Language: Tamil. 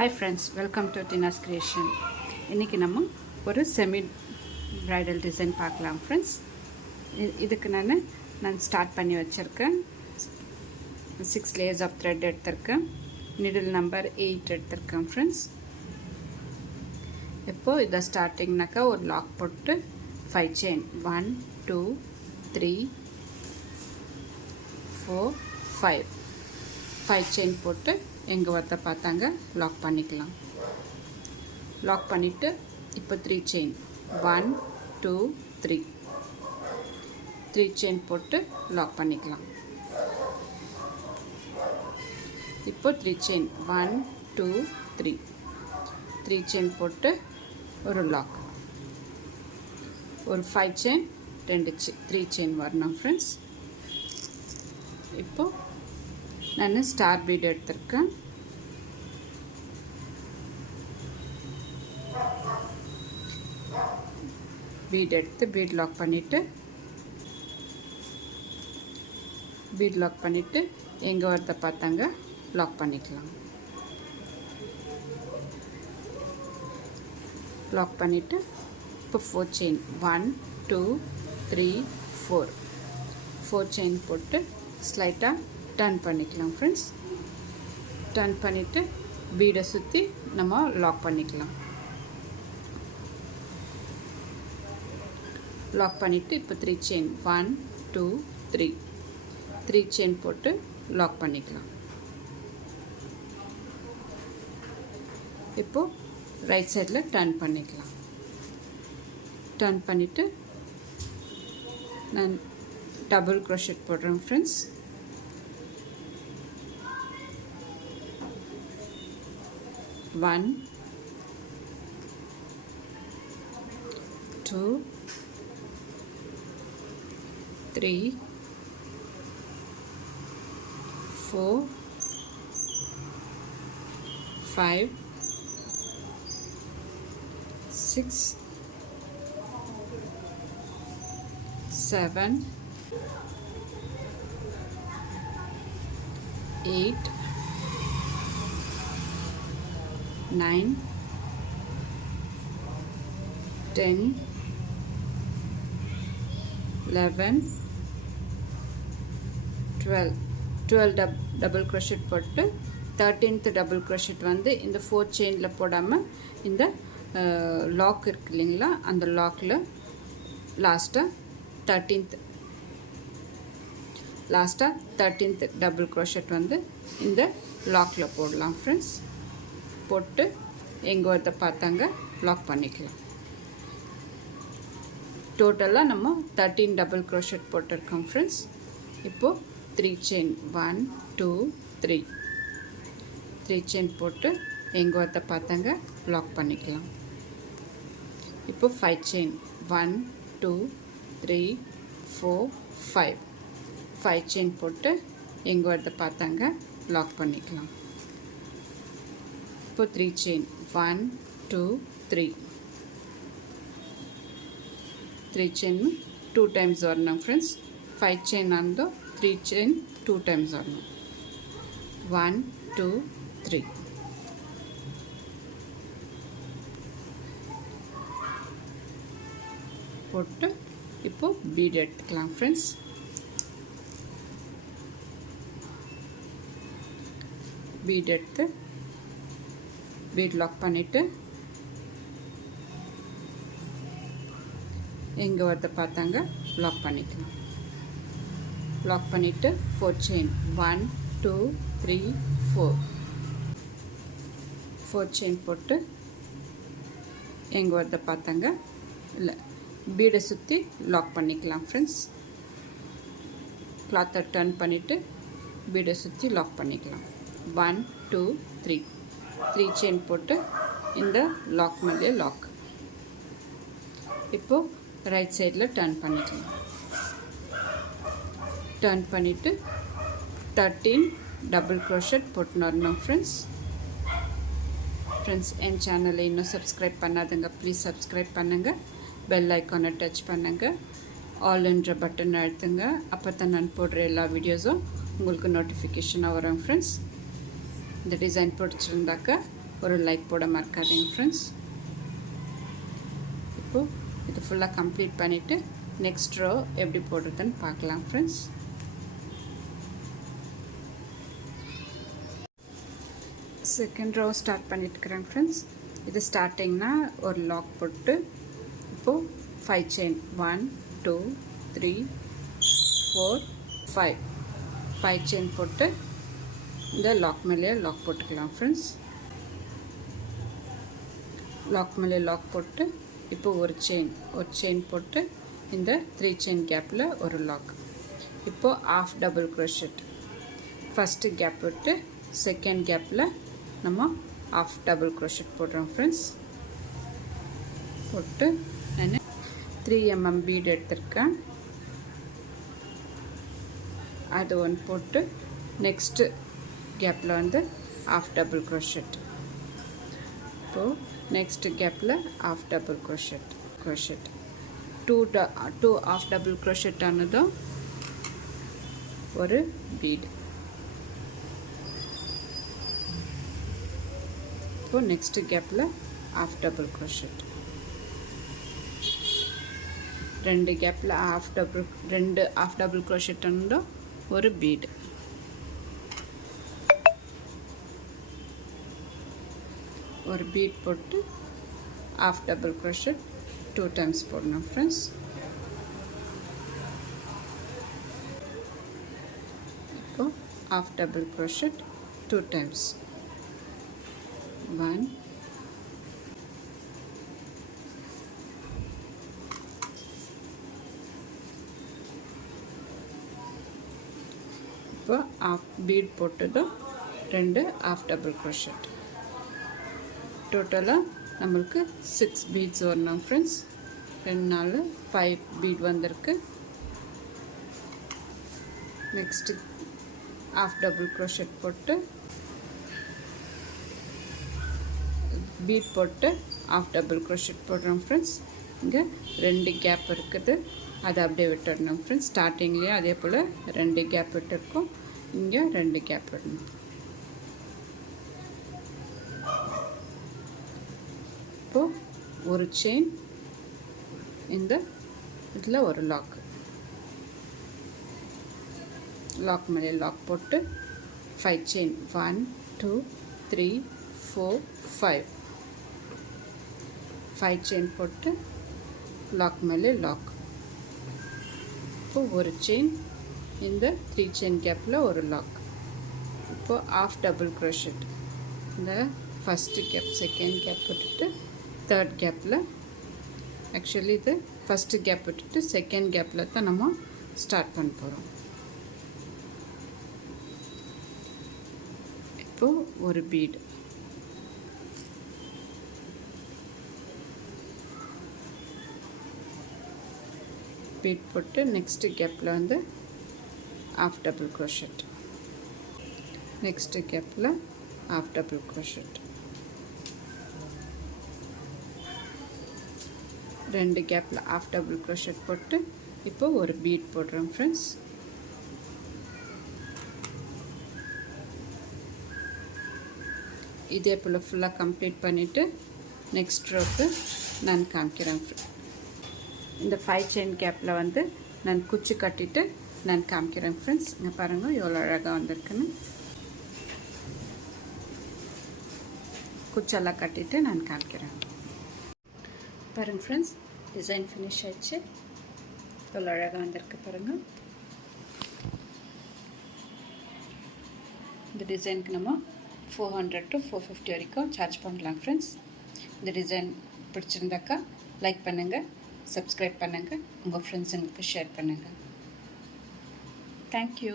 Hi friends, welcome to Tina's Creation. இன்னைக்கு நம்ம ஒரு செமி பிரைடல் டிசைன் பார்க்கலாம் ஃப்ரெண்ட்ஸ். இதுக்கு நான் ஸ்டார்ட் பண்ணி வச்சுருக்கேன். 6 layers of thread எடுத்திருக்கேன். நிடில் நம்பர் 8 எடுத்திருக்கேன் ஃப்ரெண்ட்ஸ். இப்போ இதை ஸ்டார்டிங்னாக்கா ஒரு லாக் போட்டு 5 செயின் 1 2 3 4 5 செயின் போட்டு எங்கே வரத்த பார்த்தாங்க லாக் பண்ணிக்கலாம். லாக் பண்ணிவிட்டு இப்போ 3 செயின் 1 2 3 செயின் போட்டு லாக் பண்ணிக்கலாம். இப்போ 3 செயின் 1 2 3 செயின் போட்டு ஒரு லாக், ஒரு 5 செயின் 3 செயின் வரணும் ஃப்ரெண்ட்ஸ். இப்போ நான் ஸ்டார் பீட் எடுத்திருக்கேன். பீட் எடுத்து பீட் லாக் பண்ணிவிட்டு எங்கே வரத பார்த்தாங்க லாக் பண்ணிக்கலாம். லாக் பண்ணிவிட்டு இப்போ 4 செயின் 1 2 3 4 செயின் போட்டு ஸ்லைட்டாக டர்ன் பண்ணிக்கலாம் ஃப்ரெண்ட்ஸ். டர்ன் பண்ணிவிட்டு பீடை சுற்றி நம்ம லாக் பண்ணிக்கலாம். லாக் பண்ணிவிட்டு இப்போ 3 செயின் 1 2 3 செயின் போட்டு லாக் பண்ணிக்கலாம். இப்போது ரைட் சைடில் டர்ன் பண்ணிக்கலாம். டர்ன் பண்ணிவிட்டு நான் டபுள் க்ரோஷெட் போடுறேன் ஃப்ரெண்ட்ஸ். One, 2, 3, 4, 5, 6, 7, 8, 9, 10, 11, 12 டபுள் க்ரோஷெட் போட்டு 13th டபுள் க்ரோஷெட் வந்து இந்த 4 செயினில் போடாமல் இந்த லாக் இருக்கு இல்லைங்களா, அந்த லாக்கில் லாஸ்ட்டாக 13th டபுள் க்ரோஷெட் வந்து இந்த லாக்கில் போடலாம் ஃப்ரெண்ட்ஸ். போட்டு எங்கே வரத பார்த்தாங்க லாக் பண்ணிக்கலாம். டோட்டலாக நம்ம 13 டபுள் க்ரோஷெட் போட்டிருக்கோம் ஃப்ரெண்ட்ஸ். இப்போது 3 செயின் 1 2 3 செயின் போட்டு எங்கே வரத பார்த்தாங்க லாக் பண்ணிக்கலாம். இப்போ 5 செயின் 1 2 3 4 5 செயின் போட்டு எங்கே வரத பார்த்தாங்க லாக் பண்ணிக்கலாம். இப்போ 3 செயின் 1 2 3 செயின் 2 டைம்ஸ் வரணும் ஃப்ரெண்ட்ஸ். 5 செயின் ஆனதோ 3 செயின் 2 டைம்ஸ் வரணும். 1 2 3 போட்டு இப்போ பீட் எடுத்துக்கலாம் ஃப்ரெண்ட்ஸ். பீட் எடுத்து பீட் லாக் பண்ணிவிட்டு எங்கே வரத பார்த்தாங்க லாக் பண்ணிக்கலாம். லாக் பண்ணிவிட்டு 4 செயின் 1 2 3 4 செயின் போட்டு எங்கே வரத பார்த்தாங்க இல்லை பீடை சுற்றி லாக் பண்ணிக்கலாம் ஃப்ரெண்ட்ஸ். கிளாத்தை டர்ன் பண்ணிவிட்டு பீடை சுற்றி லாக் பண்ணிக்கலாம். 1 2 3 செயின் போட்டு இந்த லாக் மேலே லாக். இப்போது ரைட் சைடில் டர்ன் பண்ணிக்கலாம். டர்ன் பண்ணிவிட்டு 13 டபுள் க்ரோஷெட் போட்டுன்னு வரணும் ஃப்ரெண்ட்ஸ். என் சேனலை இன்னும் சப்ஸ்கிரைப் பண்ணாதுங்க, ப்ளீஸ் சப்ஸ்கிரைப் பண்ணுங்கள். பெல் ஐக்கானை டச் பண்ணுங்கள். ஆல்ன்ற பட்டன் அழுத்துங்க. அப்போ தான் நான் போடுற எல்லா வீடியோஸும் உங்களுக்கு நோட்டிஃபிகேஷனாக வரும் ஃப்ரெண்ட்ஸ். இந்த டிசைன் பிடிச்சிருந்தாக்க ஒரு லைக் போட மறக்காதீங்க ஃப்ரெண்ட்ஸ். இப்போது இது ஃபுல்லாக கம்ப்ளீட் பண்ணிவிட்டு நெக்ஸ்ட் ரோ எப்படி போடுறதுன்னு பார்க்கலாம் ஃப்ரெண்ட்ஸ். செகண்ட் ரோ ஸ்டார்ட் பண்ணிட்டுருக்கிறேன் ஃப்ரெண்ட்ஸ். இது ஸ்டார்டிங்னா ஒரு லாக் போட்டு இப்போது 5 செயின் 1 2 3 4 5 செயின் போட்டு இந்த லாக் மேலே லாக் போட்டுக்கலாம் ஃப்ரெண்ட்ஸ். லாக் மேலே லாக் போட்டு இப்போ ஒரு செயின் போட்டு இந்த 3 செயின் கேப்பில் ஒரு லாக். இப்போது half double crochet first gap விட்டு செகண்ட் கேப்பில் நம்ம ஆஃப் டபுள் க்ரோஷெட் போடுறோம் ஃப்ரெண்ட்ஸ். போட்டு நான் 3 mm பீட் எடுத்திருக்கேன். அது ஒன்று போட்டு நெக்ஸ்ட்டு கேப்பில் வந்து ஆஃப் டபுள் க்ரோஷெட். இப்போது நெக்ஸ்ட் கேப்பில் half double crochet 2 half double crochet ஆனதும் ஒரு பீட். இப்போது நெக்ஸ்ட் கேப்பில் ஆஃப் டபுள் க்ரோஷெட், 2 கேப்பில் ரெண்டு ஆஃப் டபுள் க்ரோஷெட் ஆனதும் ஒரு பீட். ஒரு பீட் போட்டு ஆஃப் டபுள் க்ரோஷெட் 2 டைம்ஸ் போடணும் ஃப்ரெண்ட்ஸ். இப்போ ஆஃப் டபுள் க்ரோஷெட் 2 டைம்ஸ் 1 இப்போ ஆஃப் பீட் போட்டதும் 2 ஆஃப் டபுள் க்ரோஷெட். டோட்டலாக நம்மளுக்கு 6 பீட்ஸ் வரணும் ஃப்ரெண்ட்ஸ். 2 4 5 பீட் வந்திருக்கு. நெக்ஸ்ட்டு ஆஃப் டபுள் க்ரோஷெட் போட்டு பீட் போட்டு ஆஃப் டபுள் க்ரோஷெட் போடுறோம் ஃப்ரெண்ட்ஸ். இங்கே 2 கேப் இருக்குது, அதை அப்படியே விட்டுடணும் ஃப்ரெண்ட்ஸ். ஸ்டார்டிங்லேயே அதே போல் 2 கேப் விட்டுருக்கோம், இங்கே 2 கேப் விடணும். இப்போது ஒரு செயின் இந்த இதில் ஒரு லாக் மேலே லாக் போட்டு 5 செயின் 1 2 3 4 5 செயின் போட்டு லாக் மேலே லாக். இப்போது ஒரு செயின் இந்த 3 செயின் கேப்பில் ஒரு லாக். இப்போது ஆஃப் டபுள் க்ரோஷெட் இந்த ஃபஸ்ட்டு கேப் செகண்ட் கேப் விட்டுட்டு தேர்ட் கேப்பில், ஆக்சுவலி இது ஃபஸ்ட்டு கேப் விட்டுட்டு செகண்ட் கேப்பில் தான் நம்ம ஸ்டார்ட் பண்ண போகிறோம். இப்போது ஒரு பீட், பீட் போட்டு நெக்ஸ்ட்டு கேப்பில் வந்து ஆஃப் டபுள் க்ரோஷெட், நெக்ஸ்ட்டு கேப்பில் ஆஃப் டபுள் க்ரோஷெட், 2 கேப்பில் ஆஃப் டபுள் க்ரோஷெட் போட்டு இப்போ ஒரு பீட் போடுறோம் ஃப்ரெண்ட்ஸ். இதே போல் ஃபுல்லாக கம்ப்ளீட் பண்ணிவிட்டு நெக்ஸ்ட் ரோக்கு நான் காமிக்கிறேன். இந்த 5 செயின் கேப்பில் வந்து நான் குச்சி கட்டிட்டு நான் காமிக்கிறேன் ஃப்ரெண்ட்ஸ். இங்கே பாருங்கள் எவ்வளோ அழகாக வந்திருக்குன்னு. குச்செல்லாம் கட்டிட்டு நான் காமிக்கிறேன். பாருங்கள் ஃப்ரெண்ட்ஸ், டிசைன் ஃபினிஷ் ஆயிடுச்சு. எவ்வளோ அழகாக வந்திருக்கு பாருங்கள். இந்த டிசைனுக்கு நம்ம 400 to 450 வரைக்கும் சார்ஜ் பண்ணலாம் ஃப்ரெண்ட்ஸ். இந்த டிசைன் பிடிச்சிருந்தாக்கா லைக் பண்ணுங்கள், சப்ஸ்கிரைப் பண்ணுங்கள், உங்கள் ஃப்ரெண்ட்ஸுங்களுக்கு ஷேர் பண்ணுங்கள். தேங்க்யூ.